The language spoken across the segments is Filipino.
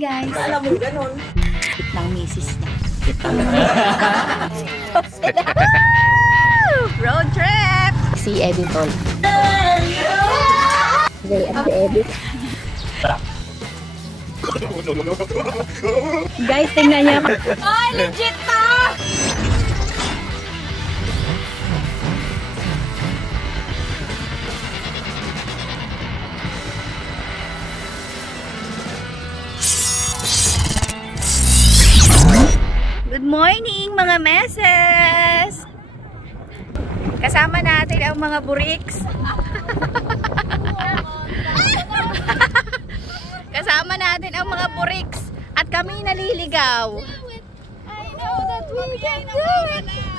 Guys, Alam mo, ganun. ng misis niya. Road trip! Si Eddie Tol. Okay, ang si Eddie. Guys, tingnan niyo. Oh, legit to! Good morning mga meses! Kasama natin ang mga buriks. Kasama natin ang mga buriks at kami naliligaw.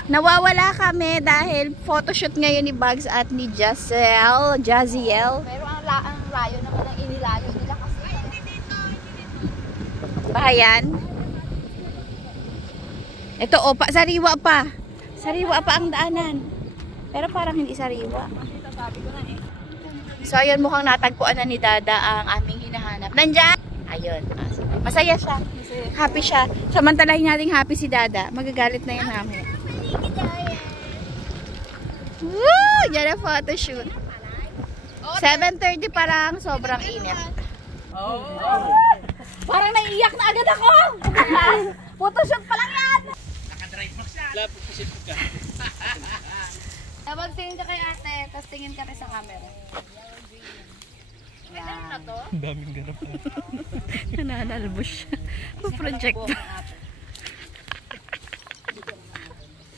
Nawawala kami dahil photoshoot ngayon ni Bugs at ni Jaziel. Pero ang layo naman ang inilayo nila kasi. Bahayan. Ito opa, sariwa pa. Sariwa pa ang daanan. Pero parang hindi sariwa. So ayun, mukhang natagpuan na ni Dada ang aming hinahanap. Nandyan! Ayun. Masaya siya. Happy siya. Samantalahin natin happy si Dada. Magagalit na yan namin. Woo! Yan ang photoshoot. 7:30 pa lang, sobrang init. Parang naiiyak na agad ako! Photoshoot pa lang yan! Nakadrive box na. Photoshoot ka. Tingin ka kay ate, tapos tingin ka sa camera. May ganun na to? Ang daming ganun. Nananalbos siya. Project.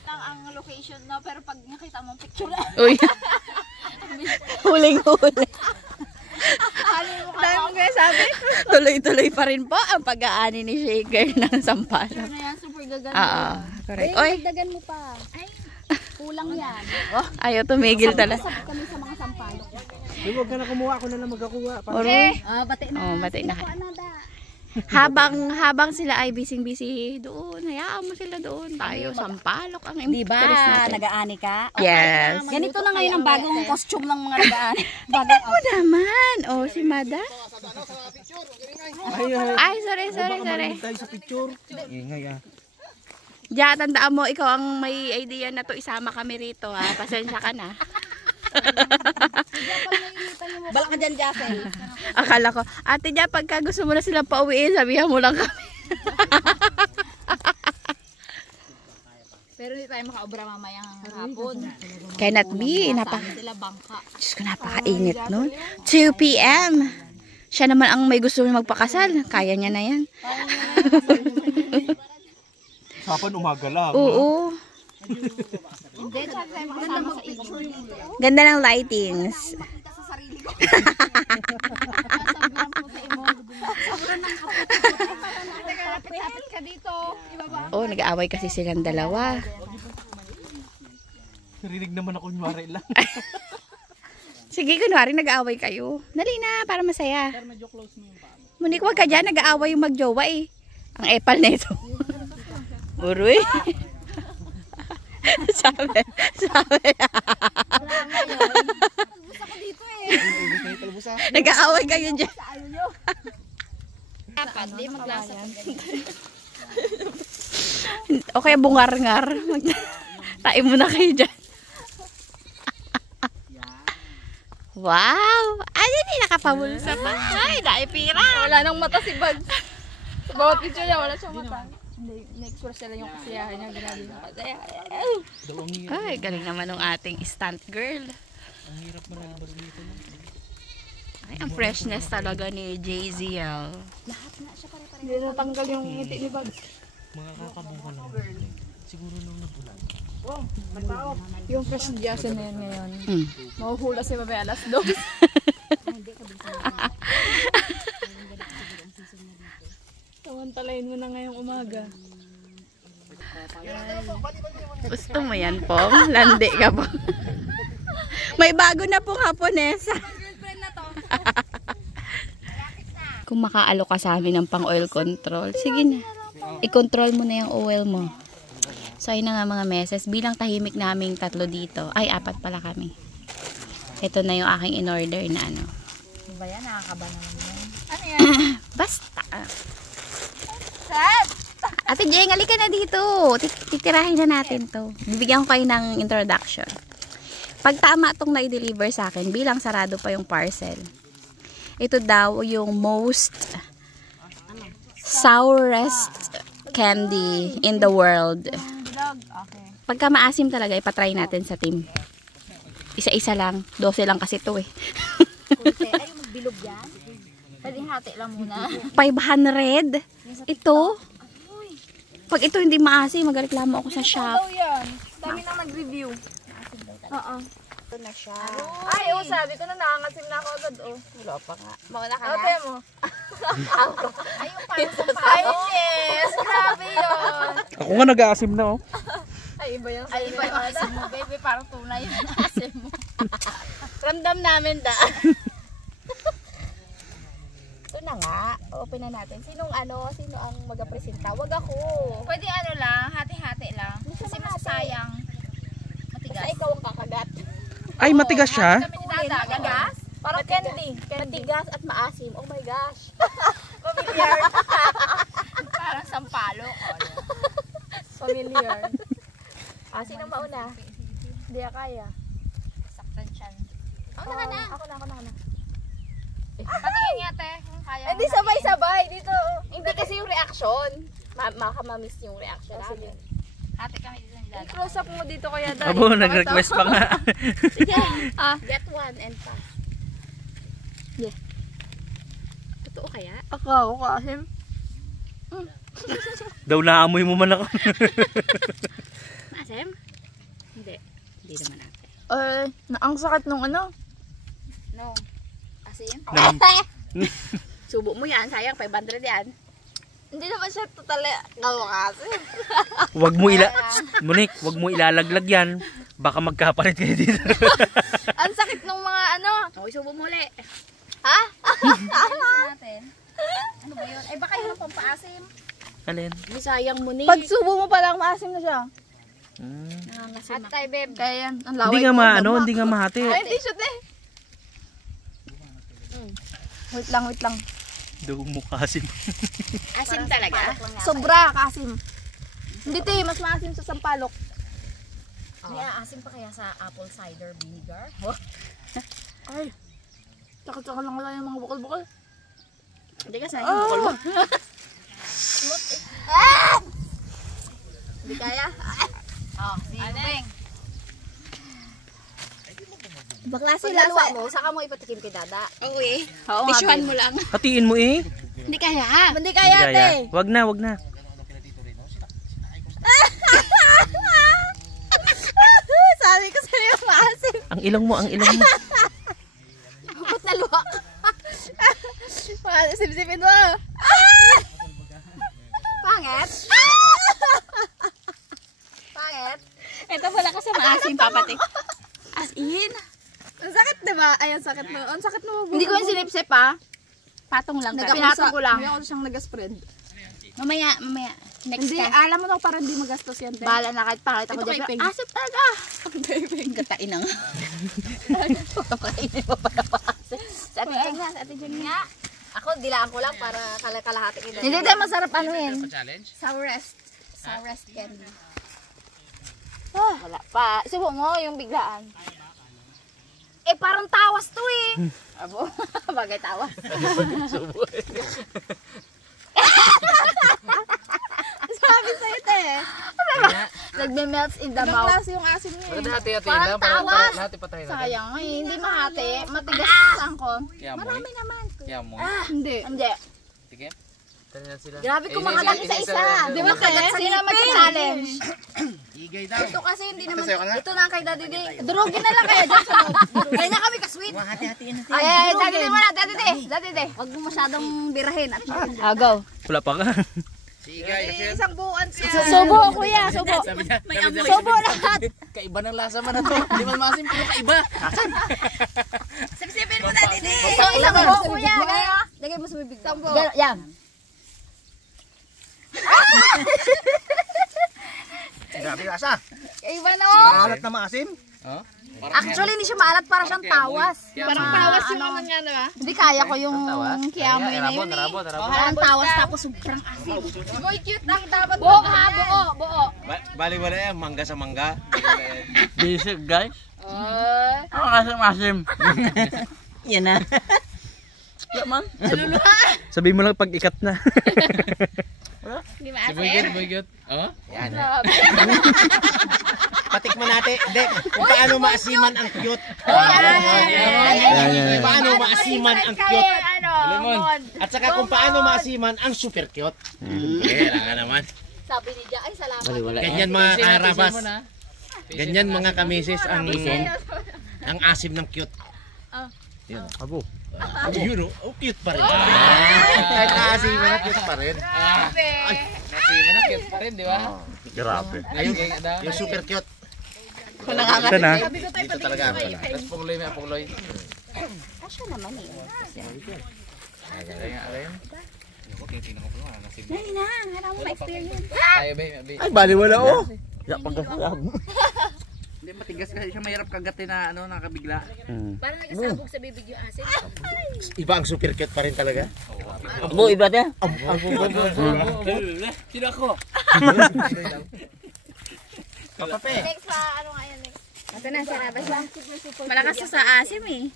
Ang location no, pero pag nakita mong picture na. Uy. Huling-huli. Dahil mo kaya sabi, tuloy-tuloy pa rin po ang pag-aani ni Shaker ng Sampalok. Ano yan, super gaganda. Oo, correct. Oy, Dagdagan mo pa. Ay, kulang yan. oh, ayaw tumigil talaga. Sabay kami sa mga sampalok. Huwag ka na kumuha, ako na lang magkakuha. Bati na. Oh, bati na. Anada. Habang sila ay busy doon, hayaan mo sila doon. Tayo, Sampalok ang Diba, interest natin. nag-aani ka? Yes. Ganito na ngayon ang bagong costume ng mga nag-aani. Tingnan mo naman. Oh, si Mada. Ay, sorry. Tayo sa picture. Ingay ah. Diya, tandaan mo, ikaw ang may idea na to. Isama kami rito, ha. Pasensya ka na. Balak ka dyan, Jaffel. Akala ko, ate Diya, pagka gusto mo na silang pauwiin, sabihan mo lang kami. Pero hindi tayo makaobra mamayang hapon. Cannot be. Sila bangka. Diyos ko, napakainit nun. 2 p.m. Siya naman ang may gusto magpakasal. Kaya niya na yan. Sapan umaga lang. Oo. Hindi, tsaka tayo makasama sa ilong. Ganda ng lightings. Makita sa sarili ko. Sabihan po sa imo. Sobrang ng kapit. Teka, lapit ka dito. Ibaba. Oh, nag-aaway kasi silang dalawa. Narinig naman ako kunwari lang. Sige, kunwari nag-aaway kayo. Dali na, para masaya. Monique, wag ka dyan. Nag-aaway yung magjowa eh. Ang epal na ito. Uroy. sabi. Gusto ko dito eh. Nag-aaway kayo dyan. Hindi, maglasa ka ganyan. O kaya bungar-ngar. Tayo muna kayo dyan. Wow! Ano ni nakapabulsa pa? Ay, naipira! Wala nang mata si Bugs. Sa bawat picture niya, wala siyang mata. Hindi, na-express nila yung kasiyahan niya. Ginali niya. Ay, galing naman ng ating stunt girl. Ang hirap maralbar dito. Ay, ang freshness talaga ni JZL. Hindi natanggal yung ngiti ni Bugs. Mga kakabuka lang. Siguro nung nabulan. Yung fresh Jason na yun ngayon. Mahuhula si Babe alas 2. Tawantalayin mo na ngayong umaga. Gusto mo yan, Pong? Landi ka po. May bago na pong Haponesa. Kung makaalo ka sa amin ng pang oil control, sige na. I-control mo na yung oil mo. So ayun na nga mga meses, bilang tahimik naming 3 dito, ay 4 pala kami. Ito na yung aking in-order na ano. Ano ba yan? Nakakaba naman yan. Basta. Ate Jeng, halika na dito. Titirahin na natin to. Bibigyan ko kayo ng introduction. Pag tama itong na-deliver sa akin, bilang sarado pa yung parcel, ito daw yung most sourest candy in the world. Pagka maasim talaga, ipatry natin sa team. Isa-isa lang. 12 lang kasi ito eh. Ay, magbilog yan. Pwede hati lang muna. 500. Ito. Pag ito hindi maasim, magreklamo ako sa shop. Daw yan. Dami na nag-review. Oo. Ito na siya. Ay, sabi ko na nakangasim na ako agad, Wala pa nga. Mauna ka Ate mo. Ay, yung parang Ay, yes. Grabe yun. Ako nga nag-aasim na oh. Ay, iba yung asim mo, baby. Parang tunay yung asim mo. Ramdam namin da. Ito na nga. Open na natin. Sino ang mag-presenta? Wag ako. Pwede lang, hati-hati lang. Kasi masasayang. Matigas. Basta ikaw ang kakagat. Ay, matigas siya. Kami ni Dada, gagas. Parang candy. Matigas at maasim. Oh my gosh. Familiar. Parang sampalo. Familiar. Sino mauna? Hindi kaya. Saktan siyan. Ako na. Patingin nga, te. Kung kaya. Hindi sabay-sabay. Dito. Hindi kasi yung reaction. Makamamiss yung reaction namin. Hati kami dito ni Dada. Close up mo dito kaya dahil. Abo, nag-request pa nga. Sige. Get one and pass. Yeah. Totoo kaya? Ako kasi. Daw naamoy mo man ako. Maasim? Hindi. Hindi naman natin. Ang sakit nung ano. No. Asim? Nam- Subo mo yan. Sayang. 500 yan. Hindi naman siya totally kasi. Wag mo ilalaglag yan. Baka magkapalit kayo dito. Ang sakit nung mga ano. Okay, subo mo ulit. Ha? Ayusin natin. Ano ba yun? Ay, baka yun ang pampaasim. Alin? Hindi sayang mo ni. Pag subo mo pa lang maasim na siya. Nangangasim At tayo, babe. Kaya yan. Ang laway Hindi nga mo, hindi nga mahati. Ay, hindi siya, te. Wait lang. Daw mo kasim. Asim talaga? Sobra kasim. Hindi, te. Mas maasim sa sampalok. May aasim pa kaya sa apple cider vinegar? Ay. Tsaka lang wala yung mga bukol-bukol. Hindi ka sayang bukol mo. Hindi kaya. Si Beng. Bakla Pag naluwa mo, saka mo ipatikim kay Dada. Oo eh. Tisuan mo lang. Hatiin mo eh. Hindi kaya. Hindi kaya, Hindi te. kaya. Wag na. Sabi ko sa'yo maasim. Ang ilong mo. Ba't naluwa ka? Sip-sipin mo. Pangit? Pangit? Ito pala kasi maasim, papatik. As in? Ang sakit, diba? Ay, ang sakit mo. Ang sakit mo. Hindi ko yung sinipsip, ha? Patong lang. Pinatong ko lang. Hindi ako siyang nag-spread. Mamaya. Next Hindi, time. alam mo daw para hindi magastos yan, te. Bahala na kahit pangit ako Ito kay dyan. Peng. Asip talaga. Gatain na nga. Pakainin mo pala pa kasi. Sa ate Jen nga. Ako, dilaan ko lang para kalahati kita. Hindi tayo masarap ano yun. Sourest candy. Wala pa. Subo mo yung biglaan. Eh, parang tawas to eh. Abo, bagay tawa. Sabi sa'yo, te. Nagme-melts in the Ibang mouth. klase yung asim niya eh. Hati-hati Parang lang. Para tawas. lahat ipatry natin. Sayang, ay, hindi mahati. Matigas sa sangko. Kaya mo. Marami naman. Kaya mo. Hindi. Hindi. Sige. Try na sila. Grabe kung makagat isa-isa. Di ba, te? Sino mag-challenge? Igay daw. Ito kasi hindi naman. Sa'yo ka na? Ito na ang kay Daddy Day. Durugin na lang kayo dyan sa loob. Kaya na kami ka-sweet. Hati-hatiin natin. Ay, Daddy Day muna. Daddy Day. Huwag mo masyadong birahin. At Go. Wala pa ka. Si Igay. Kasi isang buuan siya. Subo, kuya. Subo. sabi niya. Subo lahat. Kaiba ng lasa man na to. Hindi man masim pero kaiba. Sipsipin mo, Daddy Day. So, isang buo, kuya. Lagay mo sa bibig. Isang buo. Yan. Grabe lasa. Iba na oh. Alat na maasim. Oh? Actually, hindi siya maalat, para siyang tawas. Parang pawas yung ano niya, diba? Hindi kaya ko yung kiamoy na yun eh. Parang tawas tapos sobrang asin. Boy, cute ang dapat Buo ha, buo. Bali wala yan, mangga sa mangga. Basic guys. Ang asim-asim. Yan na. Yaman. Sabihin mo lang pag ikat na. Hindi maasin. Buigot. Oh? Yan. Patikman natin. Hindi, kung paano maasiman ang cute. Yan. Paano maasiman ang cute. At saka kung paano maasiman ang super cute. Kailangan naman. Sabi ni Dia, ay salamat. Ganyan mga karabas. Ganyan mga kamisis ang asim ng cute. Yun. Abo. Yun oh, cute pa rin. Kahit naasiman na cute pa rin. Nasiman na cute pa rin, di ba? Grabe. Ayun, yung super cute. Ito na. Dito talaga ako. Tapos pungloy, may pungloy. Kasya naman eh. Dahil na, harap mo ma-experience. Tayo, babe. Ay, bali wala oh. Hindi, matigas kasi siya. Mahirap kagatin na, nakabigla. Parang nagasabog sa bibig yung asin. Iba ang super cute pa rin talaga. Abo, iba na. Sino ako? Kapape. Next pa, ano nga yan next? Ito na, sarabas ba? Malakas sa asim eh.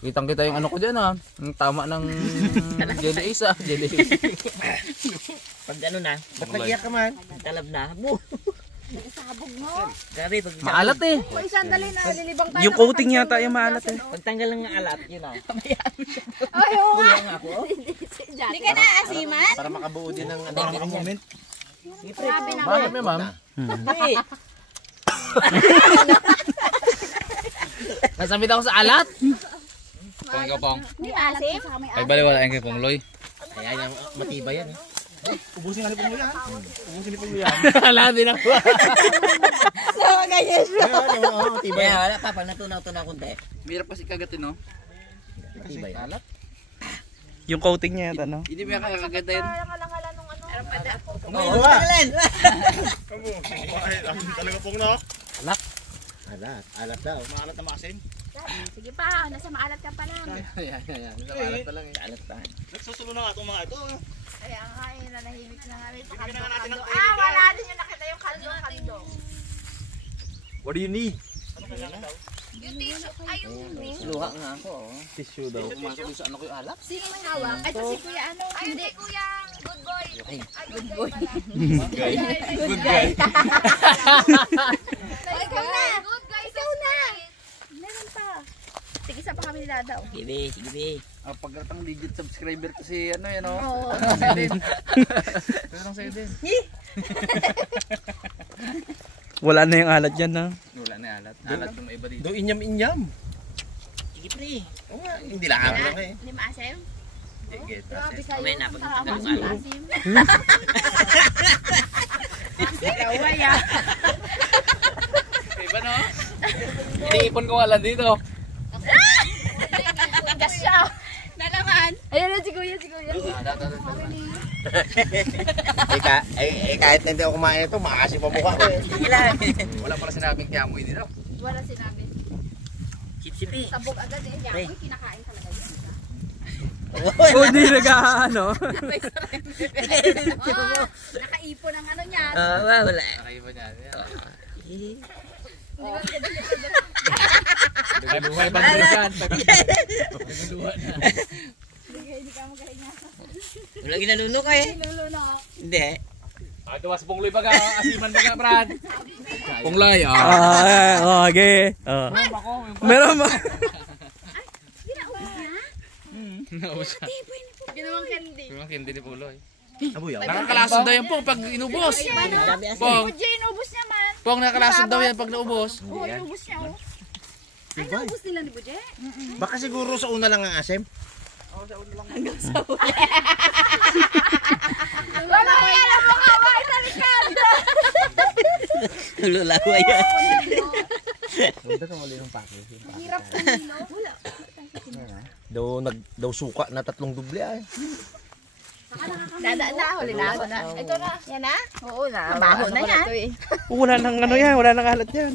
Kitang kita yung ano ko dyan, ha? Ang tama ng jelly ace, Jelly ace. Pag ano na, ba't nag-iyak ka man? Talab na. Nagasabog mo. Maalat eh. May sandali na, lilibang tayo. Yung coating yata yung maalat eh. Pagtanggal ng alat, yun ah. Ay, oo nga. Hindi ka na asiman? Para makabuo din ng ano, moment. Grabe na. Bakit may ma'am? Nasabit ako sa alat. Pong ikaw, Pong. Hindi asim? Ay, baliwala yung kay Pongloy. Ayan, matibay yan eh. Ubusin nga ni Punglo yan. Ubusin ni Punglo yan. Wala din ako. Matibay. Wala pa, pag natunaw-tunaw konti. Mirap kasi kagatin, no? Matibay. Alat. Yung coating niya yata, no? Hindi may kakagatin. Oo, Alan. Talaga Punglo. Alat. Alat daw. Maalat na masin. Sige pa, nasa maalat ka pa lang. Ayan. Sa alat pa lang eh. Alat pa. Nagsusulo na nga itong mga ito. Kaya nga eh, nanahimik na nga rin sa kaldo. Wala din yung nakita yung kaldo. What do you need? Yung tissue, ay yung Luha nga ako. Tissue daw. Pumasok din sa ano ko yung alak. sino may hawak? Ay, ito si kuya ano? Ay, hindi kuya, good boy. Ay, good boy. Good guy. Ikaw na. Good guy, ikaw na. Meron pa. Sige, isa pa kami nila daw. Sige. Pagkatang legit subscriber ko si ano yan, no? Oo. Pero sa'yo din. Wala na yung alat dyan, no? Wala na yung alat. Alat yung iba dito. Do inyam-inyam. Sige pre. Oo nga, hindi lang lang eh. Hindi maasim? Sige, Grabe sa'yo. Mamaya na, pag Sarap nagtagal ang ng alat. asim. Kaway ah. Iba, no? Iniipon ko alat dito. Tigas siya. Na naman. Ayun na si kuya. Kahit hindi ako kumain ito, makakasi pa mukha ko eh. Wala pala sinabing kiamoy dito. Wala sinabi. Sip-sipi. Sabog agad eh. Yakoy, kinakain talaga yun. Oh, di nag-ano. Nakaipon ang ano niya. Wala. Nakaiba niya. Wala. Wala ginaluno ka eh. Hindi. Ito mas pungloy baga, asiman baga, Brad. Pungloy, Okay. Meron ba? Naubos siya. Ginawang candy. Ginawang candy ni Pungloy. Aboy ako. Nakakalasod daw yan, Pong, pag inubos. Pong, Inubos niya man. Pong, nakakalasod daw yan pag naubos. Oo, inubos niya oh. Ay, naubos nila ni Buje? Baka siguro sa una lang ang asim. Wala ko yan ang makaway sa likod. Lulawa yan. Hirap sa nilo. Wala. Daw suka na 3 doble ay. Dadaan na, huli na ako na. Ito na. Yan na? Oo na. Mabaho na yan. Wala nang ano yan, wala nang alat yan.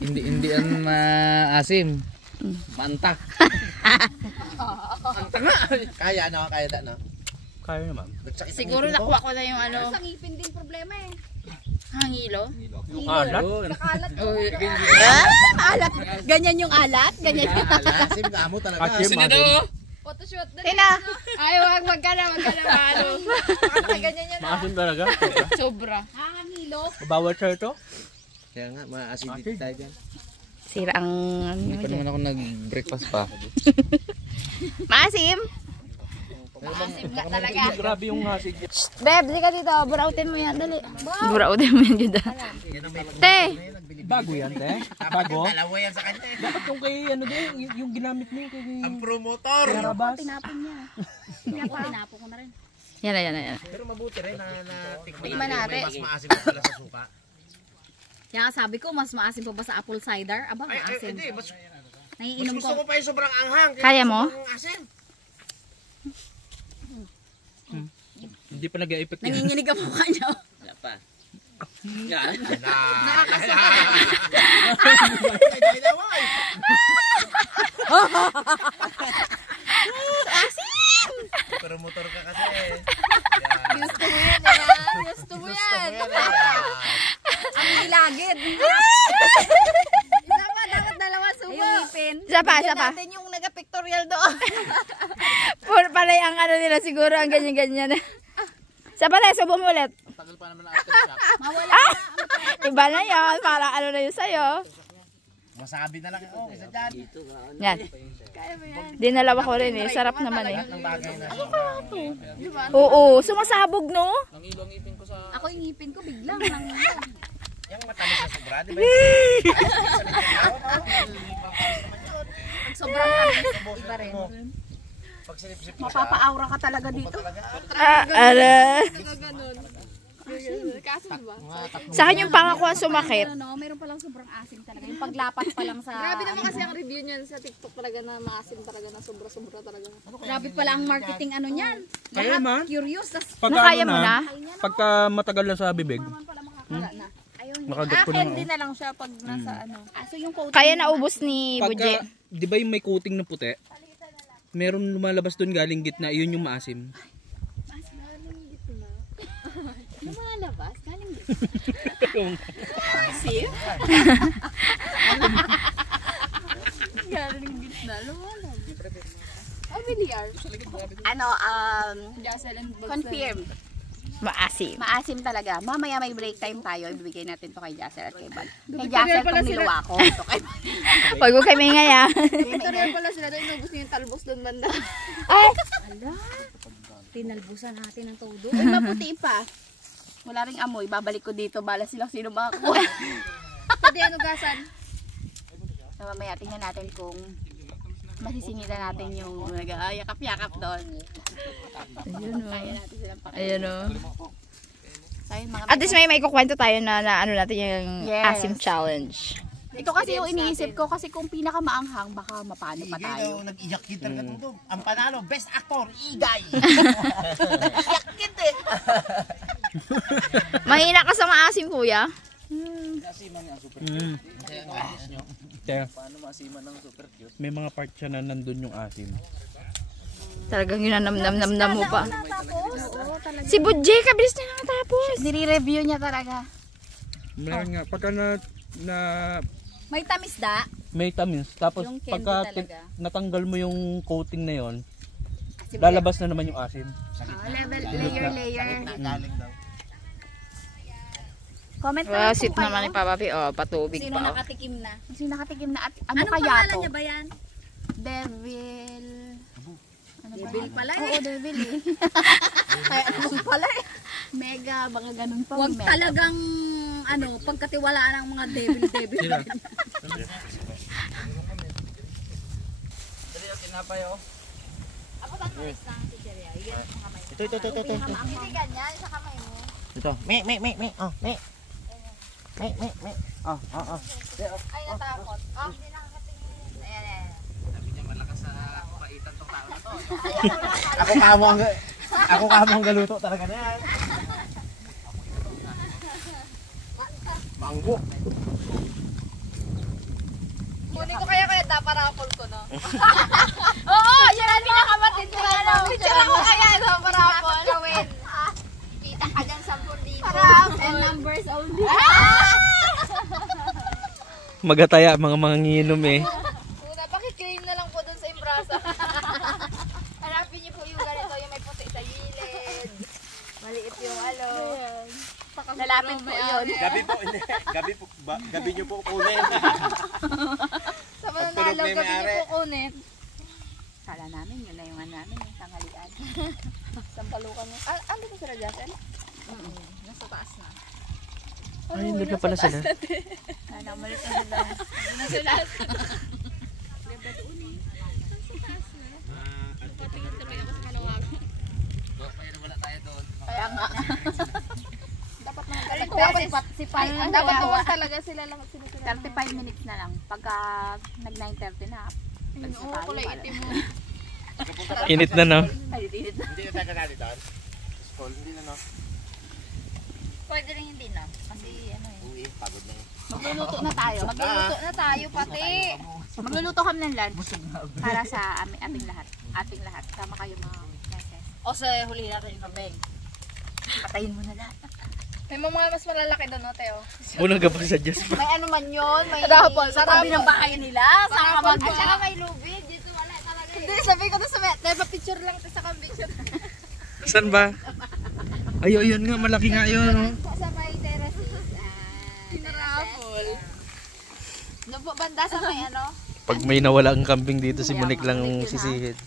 Hindi yan maasim. Manta. Kaya no, kaya da no. Kaya naman. Siguro nakuha ko na yung ano, Sa ngipin din problema eh. hangilo. Yung alat? Alat. Ganyan yung alat? Ganyan yung alat. Asim nga mo talaga. Asim, asim. Photoshoot na. Tina! Ay, wag ka na. Ano. Ganyan yan. Maasim talaga. Sobra. Hangangilo. Bawal siya ito? Kaya nga, ma-acidity tayo dyan. Sira ang Hindi pa naman ako nag-breakfast pa. maasim. Maasim nga talaga. Grabe yung hasig. Beb, di ka dito. Burautin mo yan. Dali. Burautin mo yan, Juda. Te! Bago yan, te? Bago? Dalawa yan sa kanya. Dapat yung kay, ano din, yung ginamit mo yung kay... Ang promotor. Karabas. Pinapo ko na rin. Yan na, yan na, yan na. Pero mabuti rin na Tikman natin. Mas maasim pa pala sa suka. Kaya sabi ko, mas maasim pa ba sa apple cider? Aba, maasim. Hindi, mas Naiinom gusto ko. ko pa yung sobrang anghang. Kaya mo? Sobrang asim. Hindi pa nag-e-effect yan. Nanginginig ang mukha niya. Wala pa. Yan. Promotor ka kasi. Gusto mo yan, ha? Gusto mo yan. Ang ilagid. Isa pa, dapat dalawa subo. Yung ipin. Isa pa, isa pa. natin yung nag-pictorial doon. Puro pala ang ano nila siguro, ang ganyan-ganyan. Isa pa na, subo mo ulit. Mawala Iba na yun, parang ano na yun sa'yo. Masabi na lang ako isa dyan. Yan. Dinalawa ko rin eh, sarap naman eh. Ang bagay na. Oo, sumasabog no? Ako yung ngipin ko biglang. Yung matamis na sobra, di ba? Pag sobrang tamis, iba rin. Pag sinip-sip mo Mapapa-aura ka talaga dito. Ara. Kaso diba? Sa akin yung pangakuan sumakit. Ano, meron palang sobrang asim talaga. Yung paglapat pa lang sa... Grabe naman kasi ang review niyan sa TikTok talaga na maasim talaga na sobra-sobra talaga. Grabe pala ang marketing ano niyan. Kaya man. Curious. Tas Pagka Nakaya ano mo na? Pagka matagal na sa bibig, makagat ko na. na lang siya pag nasa ano. So yung coating. Kaya naubos ni Buje. Pagka, di ba yung may coating na puti? Meron lumalabas doon galing gitna, yun yung maasim. Lumalabas. Galing dito. Galing gitna. Lumalabas. Ay, bilyar. Ano, Jassel and Bugs. confirm. Maasim. Maasim talaga. Mamaya may break time tayo. Ibibigay natin to kay Jassel at kay Bal. Kay Jassel itong niluwa ko. Ito kay Bal. Huwag mo kami ngaya. Tutorial pala sila doon. Inubos niyo yung talbos doon banda. Ala. Tinalbusan natin ng todo. Uy, maputi pa. Wala ring amoy. Babalik ko dito. Bala silang sino makakuha. Pwede ano gasan? So, mamaya tingnan natin kung masisingitan natin yung yakap-yakap doon. Ayun o. Kaya natin silang pakita. Ayun o. Tayo mga At least may kukwento tayo na ano natin yung Yes. asim challenge. ito kasi yung iniisip ko kasi kung pinakamaanghang baka mapano pa Igay tayo. daw, nag-iyak kid talaga tutog. Ang panalo, best actor, Igay. Mahina ka sa maasim, kuya. Kaya, may mga part siya na nandun yung asim. Talagang ginanamnam-namnam mo pa. Si Buje, kabilis niya nakatapos. Nire-review niya talaga. Meron nga, pagka na May tamis da. may tamis, tapos Yung candy pagka talaga. natanggal mo yung coating na yon, Kasi lalabas na naman yung asim. level, layer. Galing daw. Comment na Well, lang sweet kung naman ni Papa Pi. Oh, patubig Sino pa. Oh. nakatikim na? Sino nakatikim na? At ano Anong kaya pangalan to? niya ba yan? Devil. Ano Devil ba? pala Oo, devil eh. Kaya ano pala eh. Mega, baka ganun pa. Huwag Mega. talagang ano, pagkatiwalaan ng mga devil. Ito. Hindi ganyan, sa kamay mo. Ito. Me. Oh, me. Me. Oh. Ay, natakot. Hindi nakakatingin. Ayan. Ako kamo ang Ako kamang galuto talaga na yan. Manggo. Kunin ko kaya daparapol ko, no? Oo, yan ang pinakamatid ko. Picture ako kaya daparapol. Gawin. Kita ka dyan 10,000. And numbers only. Magataya mga manginginom eh. Una, pakiklaim na lang po dun sa imbrasa. Hanapin niyo po yung ganito, yung may puti sa gilid. Maliit yung Lalapit po yun. Gabi po, hindi. Gabi niyo po kunin. Sa mananalaw, gabi niyo po kunin. Kala namin, yun na yung namin, yung tanghalian. Sampalukan mo. Ano ko sila, Jasen? Nasa taas na. Ay, hindi na pala sila. Ano, malit na sila. Kaya nga. Dapat naman talaga sila lang. 35 minutes na lang. Pagka nag 9:30 na. Oo, kulay itim mo. Init na no. Ay, init na. Hindi na tayo kanali doon. School, hindi na no. Pwede rin hindi na. Kasi ano eh. Uwi, pagod na yun. Magluluto na tayo. Magluluto na tayo pati. Magluluto kami ng lunch. Para sa ating lahat. Ating lahat. Tama kayo mga meses. O sa huli natin yung kabeng. Patayin mo na lahat. May mga mas malalaki doon, no, Teo? Unang gabang sa Diyos pa. May ano man yun. May Sa tabi ng bahay nila. Saan ka mag... At saka may lubid. Dito wala talaga Hindi, sabi ko to sa Teo, picture lang ito sa kambing. Saan ba? Ay, yun nga, malaki nga yun. No? Sa may terraces. Pinarapol. Doon po banda sa may ano. Pag may nawala ang kambing dito, si Monique lang ang sisihid.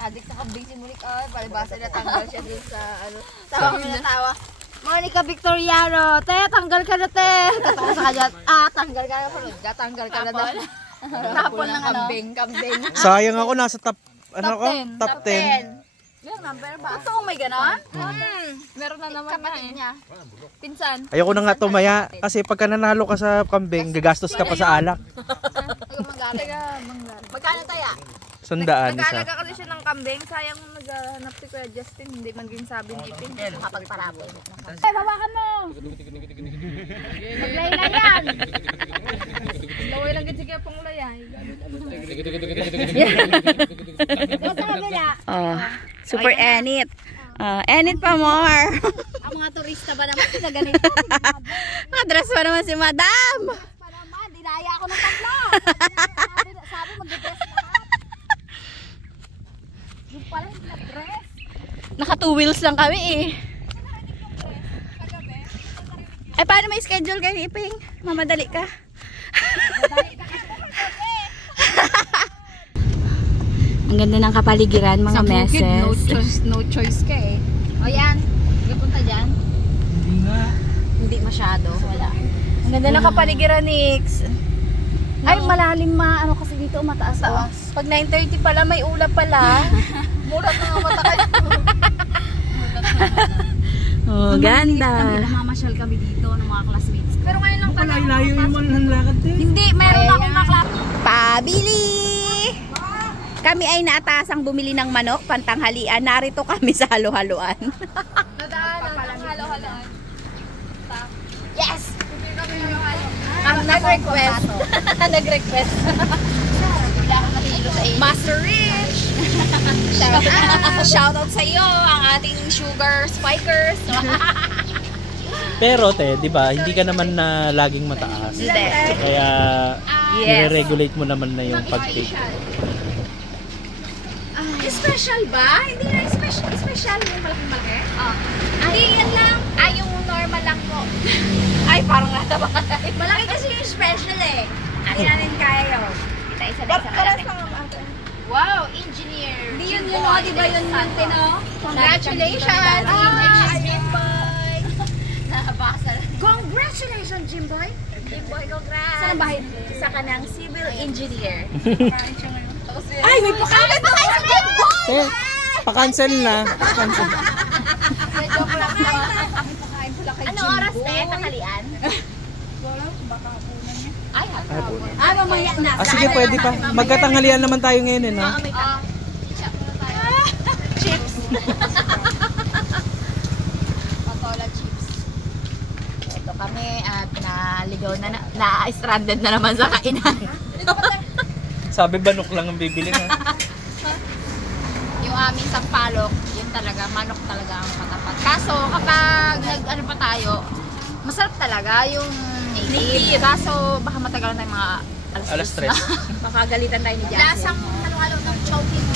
Adik sa kambing si Monique. Ay, palibasa na tanggal siya dun sa ano. Tawa ko na tawa. Monica Victoriano, te, tanggal ka na, te. Tatawa sa kanya, tanggal ka na. Tanggal ka na daw. Tapon ng kambing. Sayang ako, nasa top, ano ko? Top 10. Yung number ba? Gusto kong may ganon? Meron na naman Kapatid niya. Pinsan. Ayoko na nga tumaya, kasi pagka nanalo ka sa kambing, gagastos ka pa sa alak. Magkano taya? 100 isa. Nag-aalaga kasi siya ng kambing. Sayang naghahanap si Kuya Justin. Hindi maging sabi ni Ipin. Kapag parabol. Eh, bawakan mo! Maglayla yan! Laway lang kasi kaya pang layay. Doon sa kabila. Oh, super enit. Enit pa more. Ang mga turista ba naman na ganito? Nakadress pa naman si Madam. Pa naman, dinaya ako ng tatlo. Sabi mag-dress lahat. Yung pala hindi na-dress. Naka 2 wheels lang kami eh. Ay, paano may schedule kayo, Iping? Mamadali ka. Ang ganda ng kapaligiran, mga meses. No choice ka eh. O yan, may punta dyan. Hindi nga. Hindi masyado, wala. Ang ganda ng kapaligiran, Nix. Ay, malalim ano kasi dito, mataas. Pag 9:30 pala, may ulap pala. Mulat na nga mata kayo. Oh, ganda. Namamasyal kami dito ng mga classmates ko. Pero ngayon lang pala. Layo yung mga lakad eh. Hindi, meron akong kaklase. Pabili! Kami ay naatasang bumili ng manok, pantanghalian. Narito kami sa halo-haloan. Nadaanan ng halo-haloan. Yes! Nag-request. Nag-request. Master Rich! Shout out sa iyo, ang ating sugar spikers. Pero te, di ba, hindi ka naman na laging mataas. Hindi. Kaya, Yes. nire-regulate mo naman na yung pag-take. Special ba? Hindi na special yung malaki-malaki? Hindi, yan lang. Yung normal lang po. Ay, parang nata ba? Malaki kasi yung special eh. Hindi natin kaya yun. Isa lang sa malaki. Wow, engineer. Hindi yun yun, o. Di ba yun yun, Tino? Congratulations, Jimboy. Nakabasa lang. Congratulations, Jimboy. Jimboy, congrats. Saan bahay? Sa kanang civil engineer. Ay, may pakalat na kayo sa Jimboy! Eh, pa-cancel na. Joke lang po. Ano oras, te? Tanghalian? Ah, mamaya na. Sige, pwede pa. Magkatanghalian naman tayo ngayon eh, no? Chips. naligaw na, na-stranded na naman sa kainan. Sabi banok lang ang bibili nga. Yung aming sampalok, yun talaga, manok talaga ang matapat. Kaso kapag nag-ano pa tayo, masarap talaga yung native. Kaso baka matagal na yung mga Alas 3. baka galitan tayo ni Jassy. Lasang halo-halo ng chowking.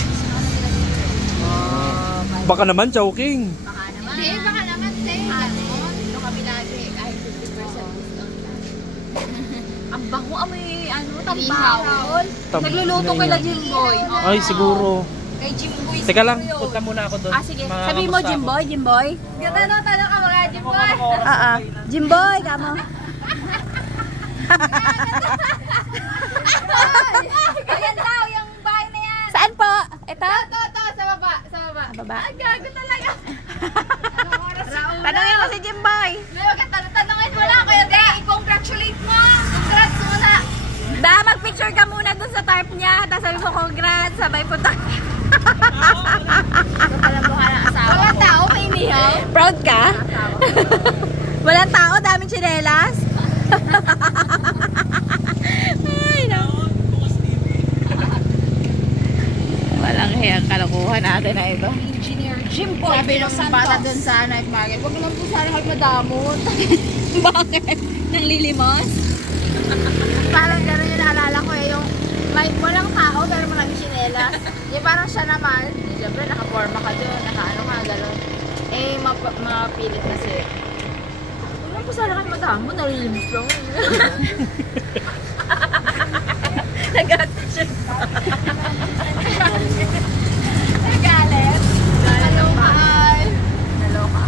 Baka naman choking. Baka naman. Hindi, baka naman, te. Dito kami lagi, kahit 50% discount lang. Ang bango, amoy, tambahol. Nagluluto kay Jimboy. Ay, siguro. Kay Jimboy. Teka lang, punta muna ako doon. Sige. Mga Sabi mo, kamusta ako? Jimboy, Jimboy. Tanong ka mga Jimboy. Jimboy, kamo. Ayan daw, yung bahay na yan. Saan po? Ito? Ito, sa baba. Sa baba. Baba. Ang gago talaga. Anong oras? Tanongin mo si Jimboy. Tanongin mo lang kayo. Hindi, i-congratulate mo. Congrats muna. Da, mag-picture ka muna dun sa tarp niya. Tapos sabi mo, congrats. Sabay punta. Walang tao, may inihaw. Proud ka? Walang tao, daming tsinelas. Ay, no. Walang hiyang kalokohan natin na ito. Engineer Jimboy. Sabi ng bata dun sa night market, huwag naman po sana kayo madamot. Bakit? Nang lilimos? Parang gano'n yung naalala ko eh, yung may walang tao pero maraming tsinelas. Yung parang siya naman, siyempre nakaporma ka doon, nakaano ka, gano'n. Eh, mapilit kasi. Huwag naman po sana kayo madamo, nalilimos lang. Nag-attitude. Nagalit. Naloka. Naloka.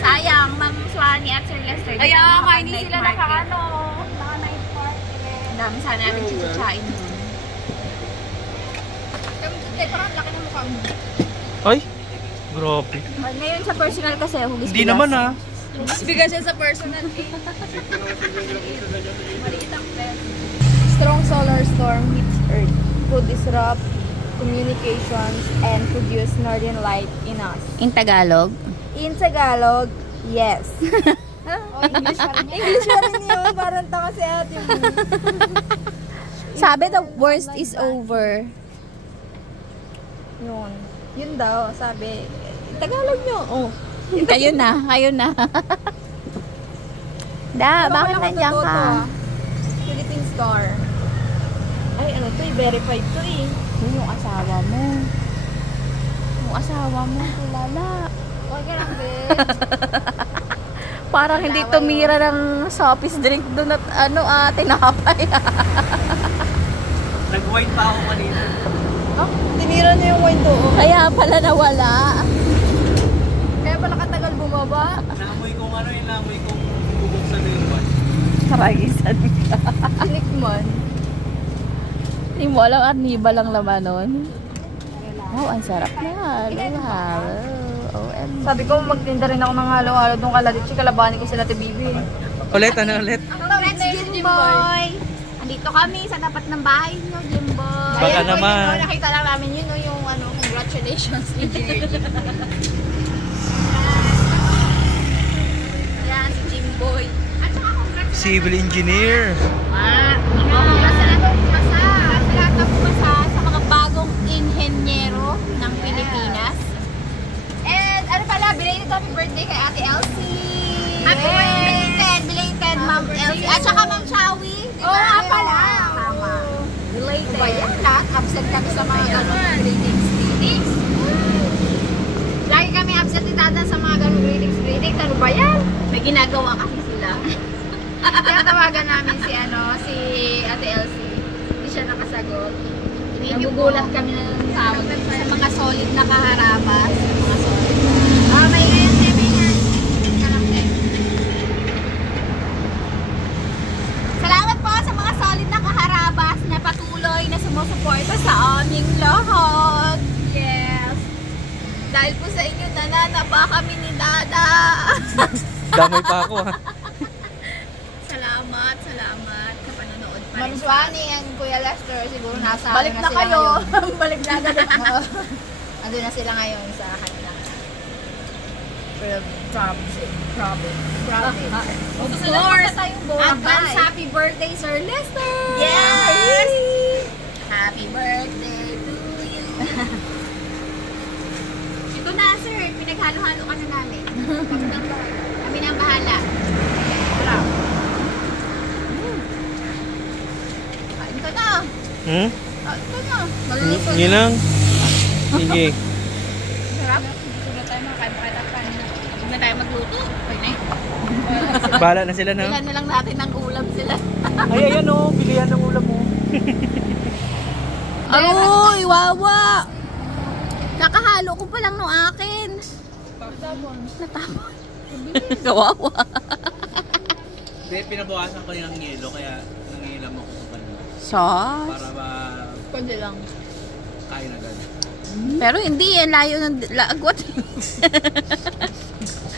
Sayang, Ma'am Swanny at Sir Lester. Ay, Hindi hindi night sila market. naka-night party. Ang dami sana namin chichachain dun. Parang laki ng mukha mo. Ay, grabe. Ay, ngayon sa personal kasi, hugis Hindi naman ah. Bigas siya sa personal. Strong solar storm hits Earth. Could disrupt communications and produce northern light in us. In Tagalog? In Tagalog, yes. English pa rin yun. English pa rin yun. Parang tama si ate. Sabi, the worst is over. Yun. Yun daw, sabi. Tagalog nyo. Oh. Kayo na, kayo na. Da, bakit nandiyan ka? Philippine Star. Ay, ano to eh. Verified to eh. Yun yung asawa mo. Yung asawa mo, kilala. Okay ka lang, be. Parang hindi tumira ng soft drink doon at tinapay. Nag-wine pa ako kanina. Tinira niya yung wine doon. Kaya pala nawala. Kaya pala katagal bumaba. Naamoy kong naamoy kong bubuksan na yung wine. Karagisan ka. Anikman. Hindi mo alam, arniba lang laman nun. Wow, ang sarap na. Wow. OM. Sabi ko, magtinda rin ako ng halo-halo doon kala Ditsi, kalabanin ko sila Bibi. Ulit, ano ulit? Let's Jimboy! Andito kami sa tapat ng bahay niyo, Jimboy. Baka naman. Nakita lang namin yun, yung congratulations, engineer. Yan, si Jimboy. At saka congrats Civil engineer. sa mga bagong inhenyero ng Pilipinas. And ano pala, belated happy birthday kay Ate Elsie! Happy birthday! Belated, Ma'am Elsie. At saka Ma'am Shawi. Oo nga pala! Tama. Belated. Ba yan? Lahat absent kami sa mga ganun greetings. Lagi kami absent ni Tata sa mga ganun greetings. Ano ba yan? May ginagawa kasi sila. Kaya tawagan namin si Ate Elsie. Hindi siya nakasagot. Nagugulat kami ng tawag sa mga solid na kaharabas. Mga solid na... May ngayon, may ngayon. Salamat po sa mga solid na kaharabas na patuloy na sumusuporta sa aming lahat. Yes. Dahil po sa inyo, nananapa kami ni Dada. Damay pa ako ha. Salamat sa panonood pa Ma'am rin. Swanny and Kuya Lester, siguro nasa Balik ano na sila kayo. ngayon. Balik na agad. Andun na sila ngayon sa kanila. Of course, advance happy birthday, Sir Lester! Yes! Happy birthday to you. Ito na, sir. Pinaghalo-halo ka na namin. Kami na ang bahala. Kain ka na. Hmm? Kain ka na. Maluluto na. Ginang. Sige. Sarap. Gusto na tayo makakain pa. Huwag na tayo magluto. Okay na yun. Bahala na sila na. Bilan na lang natin ng ulam sila. Ay, ayan o. Bilihan ng ulam mo. Aroy, wawa! Kakahalo ko pa lang no akin. Natapon. Kawawa. Pinabawasan ko yung yelo, kaya nangilam ako sa kanila. Sauce? Para ba Kundi lang. kain agad. Pero hindi yan, layo ng laagwat.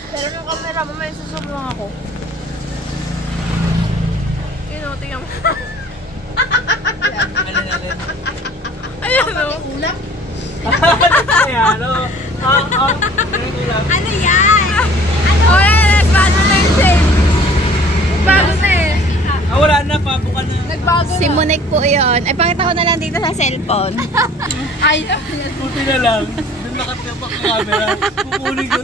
Pero nung camera mo, may susub lang ako. Tingnan mo. Ano natin? Ayan o. Ulam? Ayan o. Ano yan? Oh, yes! Bago na yung shape. Bago na eh. Ah, wala na, pabukan na. Nagbago Si Monique po yun. Ay, pakita ko na lang dito sa cellphone. Ay, Buti na lang. Doon nakatipak sa camera. Kukunin ko.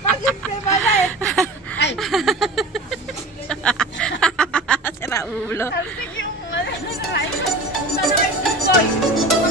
bakit pala eh? Ay, Sira ulo. sabi yung ano, sana kayo,